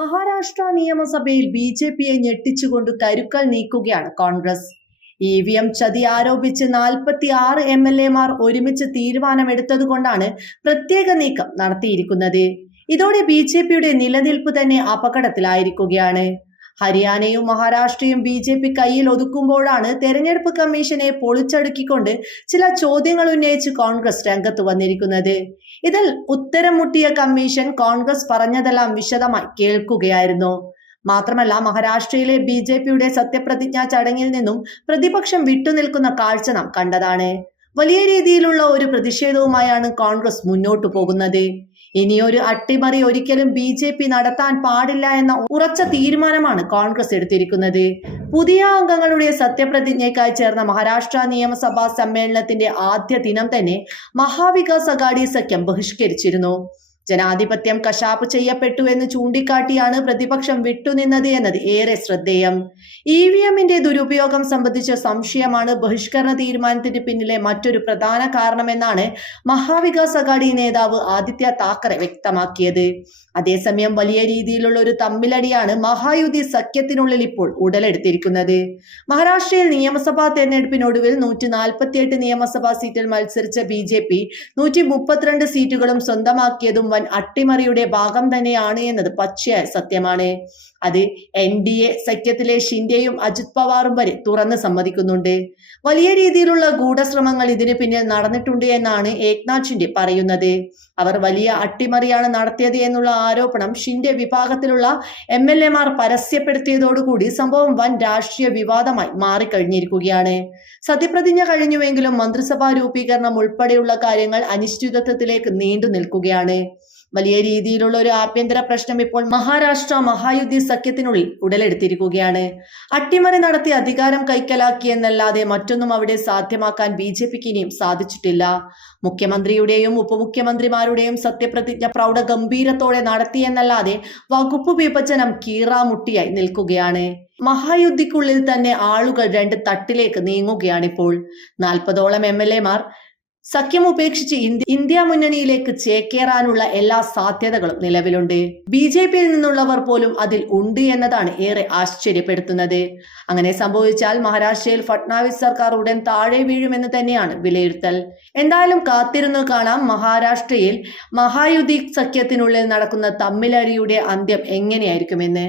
മഹാരാഷ്ട്ര നിയമസഭയിൽ B J പിയെ ഞെട്ടിച്ചുകൊണ്ട് കരുക്കൾ നീക്കുകയാണ് കോൺഗ്രസ്. ഇ വി എം ചതി ആരോപിച്ച് നാൽപ്പത്തി ആറ് എം എൽ എമാർ ഒരുമിച്ച് തീരുമാനമെടുത്തതുകൊണ്ടാണ് പ്രത്യേക നീക്കം നടത്തിയിരിക്കുന്നത്. ഇതോടെ ബി ജെ പിയുടെ നിലനിൽപ്പ് തന്നെ അപകടത്തിലായിരിക്കുകയാണ്. ഹരിയാനയും മഹാരാഷ്ട്രയും ബി ജെ പി കയ്യിൽ ഒതുക്കുമ്പോഴാണ് തെരഞ്ഞെടുപ്പ് കമ്മീഷനെ പൊളിച്ചടുക്കിക്കൊണ്ട് ചില ചോദ്യങ്ങൾ ഉന്നയിച്ച് കോൺഗ്രസ് രംഗത്ത് വന്നിരിക്കുന്നത്. ഇതിൽ ഉത്തരം മുട്ടിയ കമ്മീഷൻ കോൺഗ്രസ് പറഞ്ഞതെല്ലാം വിശദമായി കേൾക്കുകയായിരുന്നു. മാത്രമല്ല മഹാരാഷ്ട്രയിലെ ബി ജെ പിയുടെ സത്യപ്രതിജ്ഞാ ചടങ്ങിൽ നിന്നും പ്രതിപക്ഷം വിട്ടുനിൽക്കുന്ന കാഴ്ച നാം കണ്ടതാണ്. വലിയ രീതിയിലുള്ള ഒരു പ്രതിഷേധവുമായാണ് കോൺഗ്രസ് മുന്നോട്ടു പോകുന്നത്. ഇനിയൊരു അട്ടിമറി ഒരിക്കലും ബി ജെ പി നടത്താൻ പാടില്ല എന്ന ഉറച്ച തീരുമാനമാണ് കോൺഗ്രസ് എടുത്തിരിക്കുന്നത്. പുതിയ അംഗങ്ങളുടെ സത്യപ്രതിജ്ഞയ്ക്കായി ചേർന്ന മഹാരാഷ്ട്ര നിയമസഭാ സമ്മേളനത്തിന്റെ ആദ്യ ദിനം തന്നെ മഹാവികാസ് അഗാഡി സഖ്യം ബഹിഷ്കരിച്ചിരുന്നു. ജനാധിപത്യം കശാപ്പ് ചെയ്യപ്പെട്ടു എന്ന് ചൂണ്ടിക്കാട്ടിയാണ് പ്രതിപക്ഷം വിട്ടുനിന്നത് എന്നത് ഏറെ ശ്രദ്ധേയം. ഇ വി എമ്മിന്റെ ദുരുപയോഗം സംബന്ധിച്ച സംശയമാണ് ബഹിഷ്കരണ തീരുമാനത്തിന് പിന്നിലെ മറ്റൊരു പ്രധാന കാരണമെന്നാണ് മഹാവികാസ് അഗാഡി നേതാവ് ആദിത്യ താക്കറെ വ്യക്തമാക്കിയത്. അതേസമയം വലിയ രീതിയിലുള്ള ഒരു തമ്മിലടിയാണ് മഹായുതി സഖ്യത്തിനുള്ളിൽ ഇപ്പോൾ ഉടലെടുത്തിരിക്കുന്നത്. മഹാരാഷ്ട്രയിൽ നിയമസഭാ തെരഞ്ഞെടുപ്പിനൊടുവിൽ നൂറ്റി നാൽപ്പത്തിയെട്ട് നിയമസഭാ സീറ്റിൽ മത്സരിച്ച ബി ജെ പി നൂറ്റി മുപ്പത്തിരണ്ട് സീറ്റുകളും സ്വന്തമാക്കിയതും വൻ അട്ടിമറിയുടെ ഭാഗം തന്നെയാണ് എന്നത് പച്ചയായ സത്യമാണ്. അത് എൻ ഡി എ സഖ്യത്തിലെ ഷിൻഡെയും അജിത് പവാറും വരെ തുറന്ന് സമ്മതിക്കുന്നുണ്ട്. വലിയ രീതിയിലുള്ള ഗൂഢശ്രമങ്ങൾ ഇതിന് പിന്നിൽ നടന്നിട്ടുണ്ട് എന്നാണ് ഏക്നാഥ് ഷിൻഡെ പറയുന്നത്. അവർ വലിയ അട്ടിമറിയാണ് നടത്തിയത് എന്നുള്ള ആരോപണം ഷിൻഡെ വിഭാഗത്തിലുള്ള എം എൽ എമാർ പരസ്യപ്പെടുത്തിയതോടുകൂടി സംഭവം വൻ രാഷ്ട്രീയ വിവാദമായി മാറിക്കഴിഞ്ഞിരിക്കുകയാണ്. സത്യപ്രതിജ്ഞ കഴിഞ്ഞുവെങ്കിലും മന്ത്രിസഭാ രൂപീകരണം ഉൾപ്പെടെയുള്ള കാര്യങ്ങൾ അനിശ്ചിതത്വത്തിലേക്ക് നീണ്ടു നിൽക്കുകയാണ് വലിയ രീതിയിലുള്ള ഒരു ആഭ്യന്തര പ്രശ്നം ഇപ്പോൾ മഹാരാഷ്ട്ര മഹായുദ്ധി സഖ്യത്തിനുള്ളിൽ ഉടലെടുത്തിരിക്കുകയാണ്. അട്ടിമറി നടത്തി അധികാരം കൈക്കലാക്കിയെന്നല്ലാതെ മറ്റൊന്നും അവിടെ സാധ്യമാക്കാൻ ബി ജെ പിക്ക് ഇനിയും സാധിച്ചിട്ടില്ല. മുഖ്യമന്ത്രിയുടെയും ഉപമുഖ്യമന്ത്രിമാരുടെയും സത്യപ്രതിജ്ഞ പ്രൗഢ ഗംഭീരത്തോടെ നടത്തിയെന്നല്ലാതെ വകുപ്പ് വിഭജനം കീറാമുട്ടിയായി നിൽക്കുകയാണ്. മഹായുദ്ധിക്കുള്ളിൽ തന്നെ ആളുകൾ രണ്ട് തട്ടിലേക്ക് നീങ്ങുകയാണിപ്പോൾ. നാൽപ്പതോളം എം എൽ എമാർ സഖ്യം ഉപേക്ഷിച്ച് ഇന്ത്യ ഇന്ത്യ മുന്നണിയിലേക്ക് ചേക്കേറാനുള്ള എല്ലാ സാധ്യതകളും നിലവിലുണ്ട്. ബി ജെ പിയിൽ നിന്നുള്ളവർ പോലും അതിൽ ഉണ്ട് എന്നതാണ് ഏറെ ആശ്ചര്യപ്പെടുത്തുന്നത്. അങ്ങനെ സംഭവിച്ചാൽ മഹാരാഷ്ട്രയിൽ ഫട്നാവിസ് സർക്കാർ ഉടൻ താഴെ വീഴുമെന്ന് തന്നെയാണ് വിലയിരുത്തൽ. എന്തായാലും കാത്തിരുന്നു കാണാം മഹാരാഷ്ട്രയിൽ മഹായുദ്ധി സഖ്യത്തിനുള്ളിൽ നടക്കുന്ന തമ്മിലടിയുടെ അന്ത്യം എങ്ങനെയായിരിക്കുമെന്ന്.